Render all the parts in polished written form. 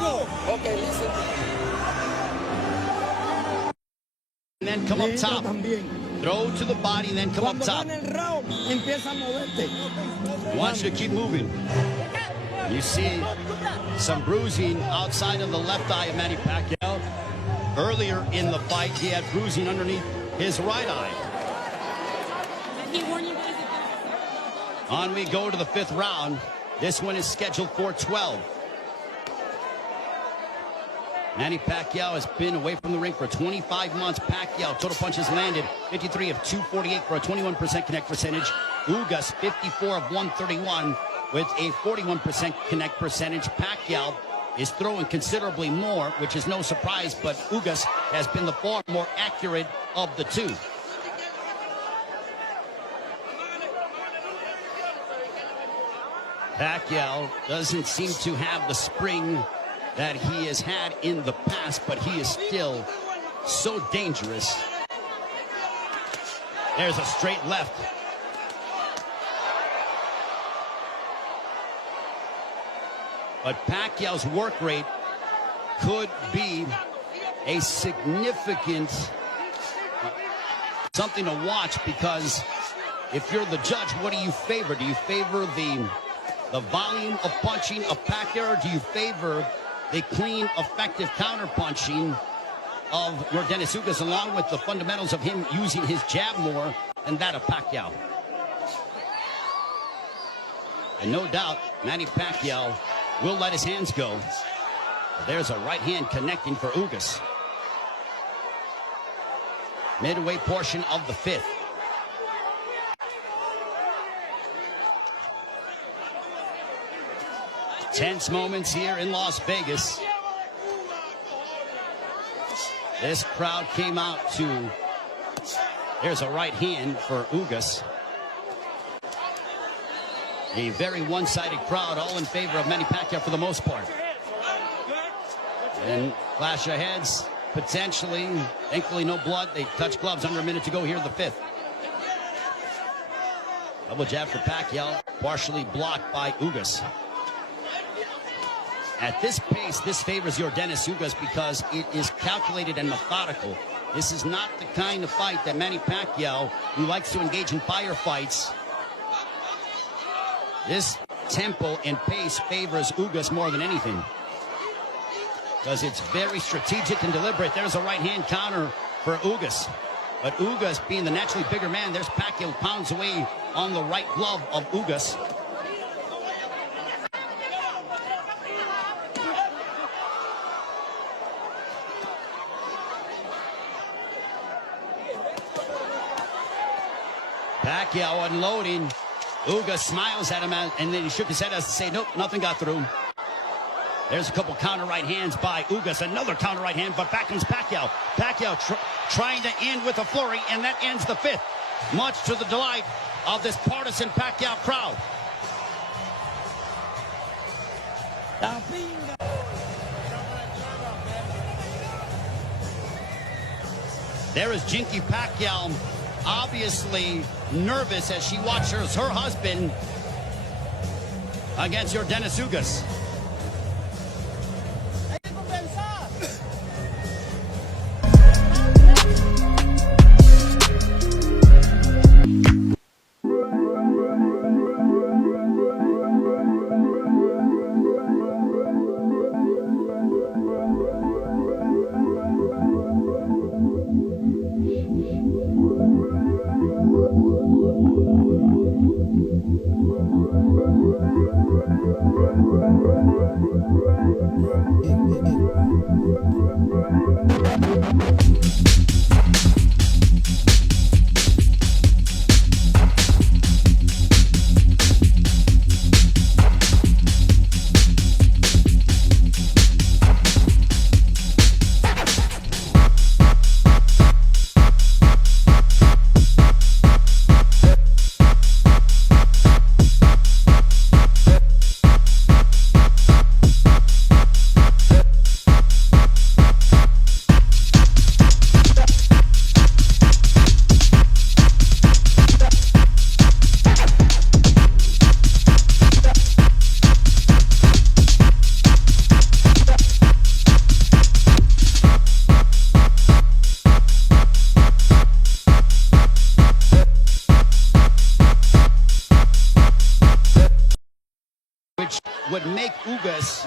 Okay, listen. And then come up top. Throw to the body and then come up top. Wants you to keep moving. You see some bruising outside of the left eye of Manny Pacquiao. Earlier in the fight, he had bruising underneath his right eye. On we go to the 5th round. This one is scheduled for 12. Manny Pacquiao has been away from the ring for 25 months. Pacquiao, total punches landed 53 of 248 for a 21% connect percentage. Ugas, 54 of 131 with a 41% connect percentage. Pacquiao is throwing considerably more, which is no surprise, but Ugas has been the far more accurate of the two. Pacquiao doesn't seem to have the spring that he has had in the past, but he is still so dangerous. There's a straight left. But Pacquiao's work rate could be a significant something to watch, because if you're the judge, what do you favor? Do you favor the volume of punching of Pacquiao, or do you favor the clean, effective counter-punching of Yordenis Ugas, along with the fundamentals of him using his jab more than that of Pacquiao? And no doubt, Manny Pacquiao will let his hands go. There's a right hand connecting for Ugas. Midway portion of the 5th. Tense moments here in Las Vegas. This crowd came out to... There's a right hand for Ugas. A very one-sided crowd, all in favor of Manny Pacquiao for the most part. And clash of heads, potentially. Thankfully, no blood. They touch gloves. Under a minute to go here in the 5th. Double jab for Pacquiao, partially blocked by Ugas. At this pace, this favors Yordenis Ugas because it is calculated and methodical. This is not the kind of fight that Manny Pacquiao, who likes to engage in firefights. This tempo and pace favors Ugas more than anything, because it's very strategic and deliberate. There's a right-hand counter for Ugas. But Ugas, being the naturally bigger man, there's Pacquiao pounds away on the right glove of Ugas. Pacquiao unloading. Ugas smiles at him, and then he shook his head as to say, nope, nothing got through. There's a couple counter right hands by Ugas. Another counter right hand, but back comes Pacquiao. Pacquiao trying to end with a flurry, and that ends the 5th. Much to the delight of this partisan Pacquiao crowd. There is Jinky Pacquiao, obviously nervous as she watches her husband against Yordenis Ugas. would make Ugas,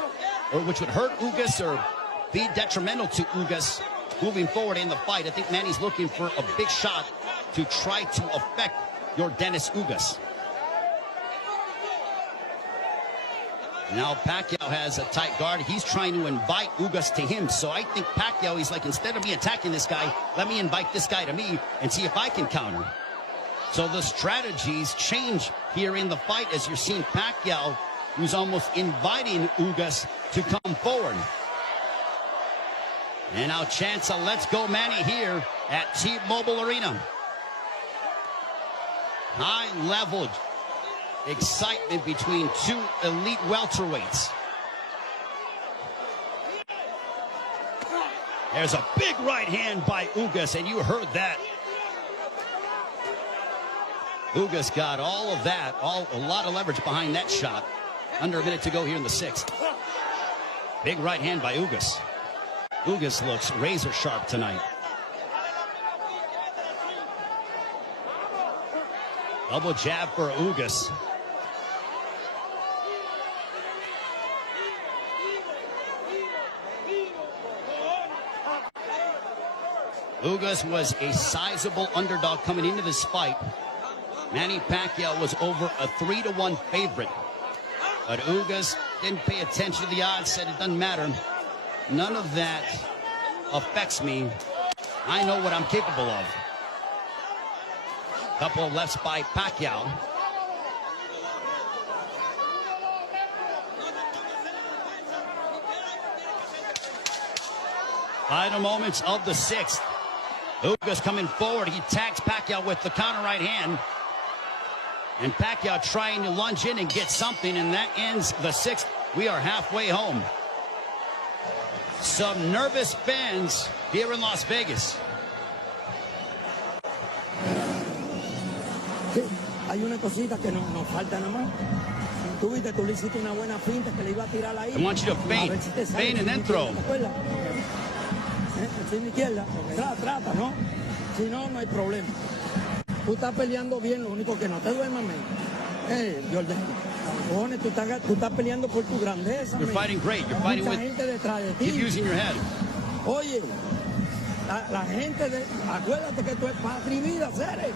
or which would hurt Ugas or be detrimental to Ugas moving forward in the fight. I think Manny's looking for a big shot to try to affect Yordenis Ugas. Now Pacquiao has a tight guard. He's trying to invite Ugas to him. So I think Pacquiao, he's like, instead of me attacking this guy, let me invite this guy to me and see if I can counter. So the strategies change here in the fight as you're seeing Pacquiao, who's almost inviting Ugas to come forward. And now chance a let's go Manny here at T-Mobile Arena. High-level excitement between two elite welterweights. There's a big right hand by Ugas, and you heard that. Ugas got all of that, a lot of leverage behind that shot. Under a minute to go here in the 6th. Big right hand by Ugas. Ugas looks razor sharp tonight. Double jab for Ugas. Ugas was a sizable underdog coming into this fight. Manny Pacquiao was over a 3-1 favorite. But Ugas didn't pay attention to the odds, said it doesn't matter. None of that affects me. I know what I'm capable of. Couple of lefts by Pacquiao. Final moments of the 6th. Ugas coming forward. He tags Pacquiao with the counter right hand. And Pacquiao trying to lunge in and get something, and that ends the 6th. We are halfway home. Some nervous fans here in Las Vegas. Sí, hay una cosita que nos falta nada más. Tú viste, tú le hiciste una buena finta que le iba a tirar ahí. I want you to feint, feint and then throw. Sin izquierda, trata, ¿no? Si no, no hay problema. Tú estás peleando bien, lo único que no te duermas, Yordenis. Tú estás peleando por tu grandeza. You're fighting great. You're fighting with. Keep using your head. Oye, la gente, acuérdate que tú es patria y vida, seres.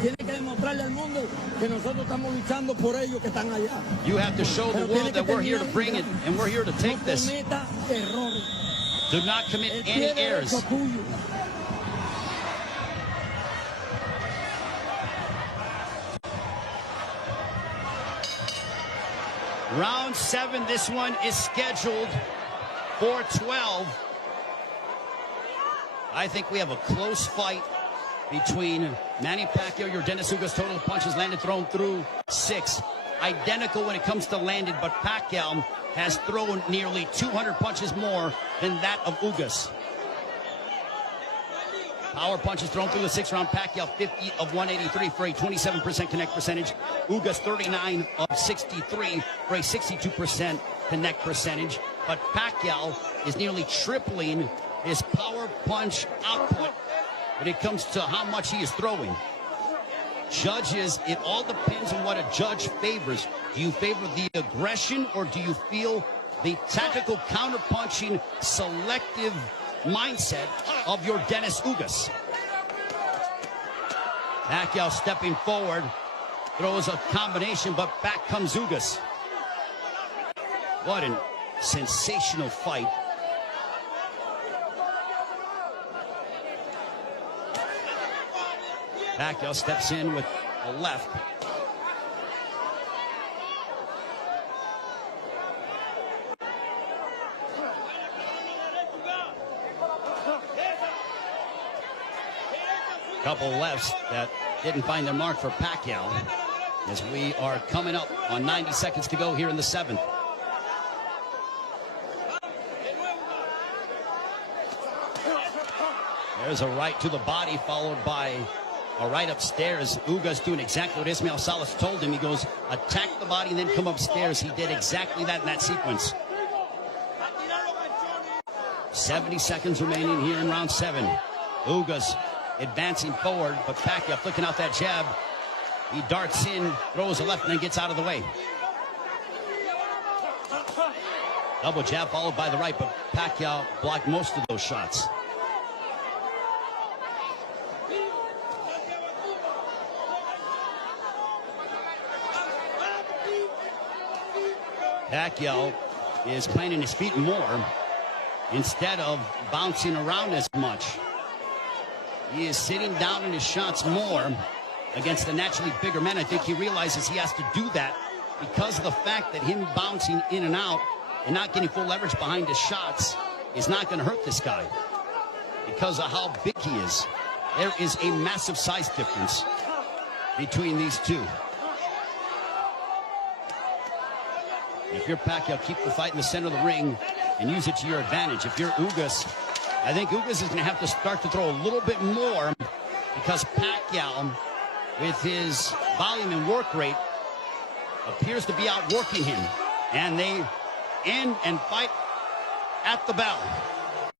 Tienes que demostrarle al mundo que nosotros estamos luchando por ellos que están allá. You have to show the world that we're here to bring it and we're here to take this. Do not commit any errors. Round 7, this one is scheduled for 12. I think we have a close fight between Manny Pacquiao, Yordenis Ugas. Total punches landed, thrown through 6. Identical when it comes to landed, but Pacquiao has thrown nearly 200 punches more than that of Ugas. Power punches thrown through the 6th round. Pacquiao 50 of 183 for a 27% connect percentage. Ugas 39 of 63 for a 62% connect percentage. But Pacquiao is nearly tripling his power punch output when it comes to how much he is throwing. Judges, it all depends on what a judge favors. Do you favor the aggression, or do you feel the tactical counter-punching, selective mindset of Yordenis Ugas? Pacquiao stepping forward, throws a combination, but back comes Ugas. What a sensational fight. Pacquiao steps in with a left. Couple lefts that didn't find their mark for Pacquiao, as we are coming up on 90 seconds to go here in the 7th. There's a right to the body, followed by a right upstairs. Ugas doing exactly what Ismael Salas told him. He goes, attack the body and then come upstairs. He did exactly that in that sequence. 70 seconds remaining here in round 7. Ugas advancing forward, but Pacquiao flicking out that jab. He darts in, throws a left, and then gets out of the way. Double jab followed by the right, but Pacquiao blocked most of those shots. Pacquiao is planting his feet more instead of bouncing around as much. He is sitting down in his shots more against the naturally bigger men. I think he realizes he has to do that because of the fact that him bouncing in and out and not getting full leverage behind his shots is not going to hurt this guy because of how big he is. There is a massive size difference between these two. If you're Pacquiao, keep the fight in the center of the ring and use it to your advantage. If you're Ugas, I think Ugas is going to have to start to throw a little bit more because Pacquiao, with his volume and work rate, appears to be outworking him. And they end and fight at the bell.